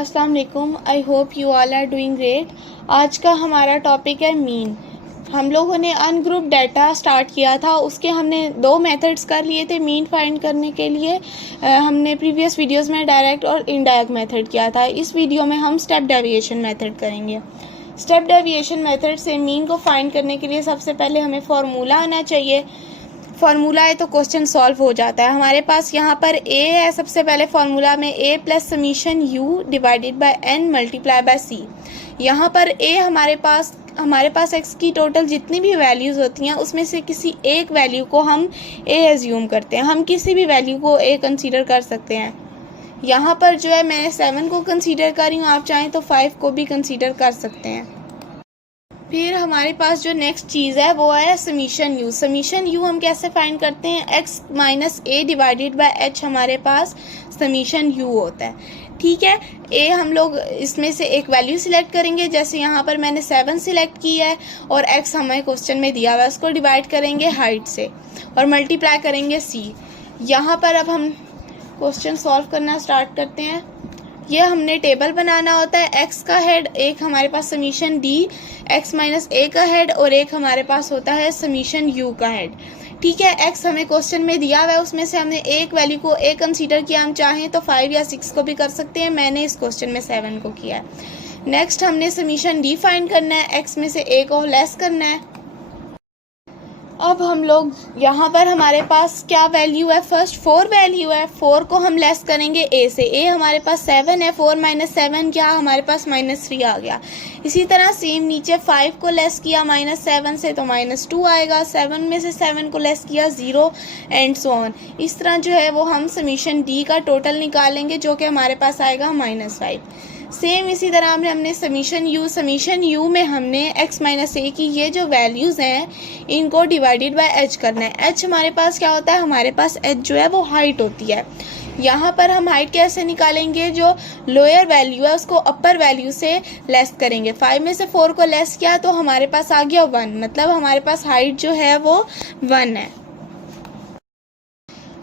अस्सलाम वालेकुम। I hope you all are doing great. आज का हमारा टॉपिक है मीन। हम लोगों ने अनग्रुप डाटा स्टार्ट किया था, उसके हमने दो मेथड्स कर लिए थे मीन फाइंड करने के लिए। हमने प्रीवियस वीडियोस में डायरेक्ट और इनडायरेक्ट मेथड किया था। इस वीडियो में हम स्टेप डेविएशन मेथड करेंगे। स्टेप डेविएशन मेथड से मीन को फाइंड करने के लिए सबसे पहले हमें फार्मूला आना चाहिए। फार्मूला है तो क्वेश्चन सॉल्व हो जाता है। हमारे पास यहाँ पर a है, सबसे पहले फार्मूला में a plus summation u divided by n multiply by c। यहाँ पर a हमारे पास x की टोटल जितनी भी वैल्यूज़ होती हैं उसमें से किसी एक वैल्यू को हम a एज्यूम करते हैं। हम किसी भी वैल्यू को a कंसीडर कर सकते हैं। यहाँ पर जो है मैं 7 को कंसीडर कर रही हूँ, आप चाहें तो 5 को भी कंसीडर कर सकते हैं। फिर हमारे पास जो नेक्स्ट चीज़ है वो है समीशन यू। समीशन यू हम कैसे फाइंड करते हैं? x minus A divided by H हमारे पास समीशन यू होता है। ठीक है, ए हम लोग इसमें से एक वैल्यू सिलेक्ट करेंगे, जैसे यहाँ पर मैंने 7 सिलेक्ट की है और x हमें क्वेश्चन में दिया हुआ है, उसको डिवाइड करेंगे हाइट से और मल्टीप्लाई करेंगे c। यहाँ पर अब हम क्वेश्चन सॉल्व करना स्टार्ट करते हैं। ये हमने टेबल बनाना होता है। x का हेड एक हमारे पास समीशन d, x माइनस ए का हेड और एक हमारे पास होता है समीशन u का हेड। ठीक है, x हमें क्वेश्चन में दिया हुआ है, उसमें से हमने एक वैल्यू को a कंसीडर किया। हम चाहें तो 5 या 6 को भी कर सकते हैं, मैंने इस क्वेश्चन में 7 को किया है। नेक्स्ट हमने समीशन d फाइंड करना है, x में से a को लेस करना है। अब हम लोग यहाँ पर हमारे पास क्या वैल्यू है? फर्स्ट 4 वैल्यू है, 4 को हम लेस करेंगे a से। a हमारे पास 7 है, 4 माइनस 7 क्या हमारे पास -3 आ गया। इसी तरह सेम नीचे 5 को लेस किया -7 से तो -2 आएगा। 7 में से 7 को लेस किया 0 एंड सो ऑन। इस तरह जो है वो हम समीशन d का टोटल निकालेंगे जो कि हमारे पास आएगा -5। सेम इसी तरह हमने समीशन यू में हमने x माइनस ए की ये जो वैल्यूज़ हैं इनको डिवाइडेड बाय h करना है। h हमारे पास क्या होता है? हमारे पास h जो है वो हाइट होती है। यहाँ पर हम हाइट कैसे निकालेंगे? जो लोअर वैल्यू है उसको अपर वैल्यू से लेस करेंगे। 5 में से 4 को लेस किया तो हमारे पास आ गया 1, मतलब हमारे पास हाइट जो है वो 1 है।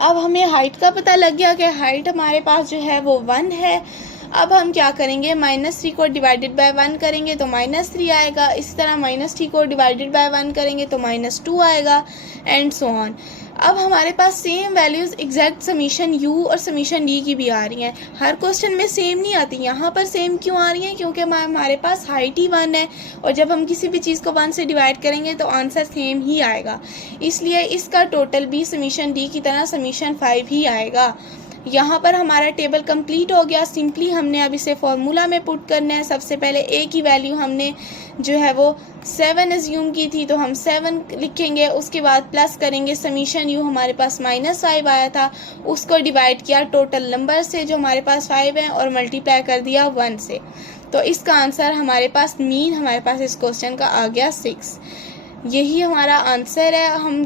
अब हमें हाइट का पता लग गया कि हाइट हमारे पास जो है वो 1 है। अब हम क्या करेंगे? -3 को डिवाइडेड बाय 1 करेंगे तो -3 आएगा। इसी तरह -3 को डिवाइडेड बाय 1 करेंगे तो -2 आएगा एंड सो ऑन। अब हमारे पास same values exact summation u और समीशन डी की भी आ रही हैं। हर क्वेश्चन में सेम नहीं आती, यहाँ पर सेम क्यों आ रही हैं? क्योंकि हमारे पास हाइट ही 1 है और जब हम किसी भी चीज़ को 1 से डिवाइड करेंगे तो आंसर सेम ही आएगा। इसलिए इसका टोटल भी समीशन डी की तरह समीशन 5 ही आएगा। यहाँ पर हमारा टेबल कंप्लीट हो गया। सिंपली हमने अब इसे फॉर्मूला में पुट करना है। सबसे पहले a की वैल्यू हमने जो है वो 7 एज्यूम की थी तो हम 7 लिखेंगे, उसके बाद प्लस करेंगे समीशन u हमारे पास -5 आया था, उसको डिवाइड किया टोटल नंबर से जो हमारे पास 5 है और मल्टीप्लाई कर दिया 1 से। तो इसका आंसर हमारे पास मीन हमारे पास इस क्वेश्चन का आ गया 6। यही हमारा आंसर है। हम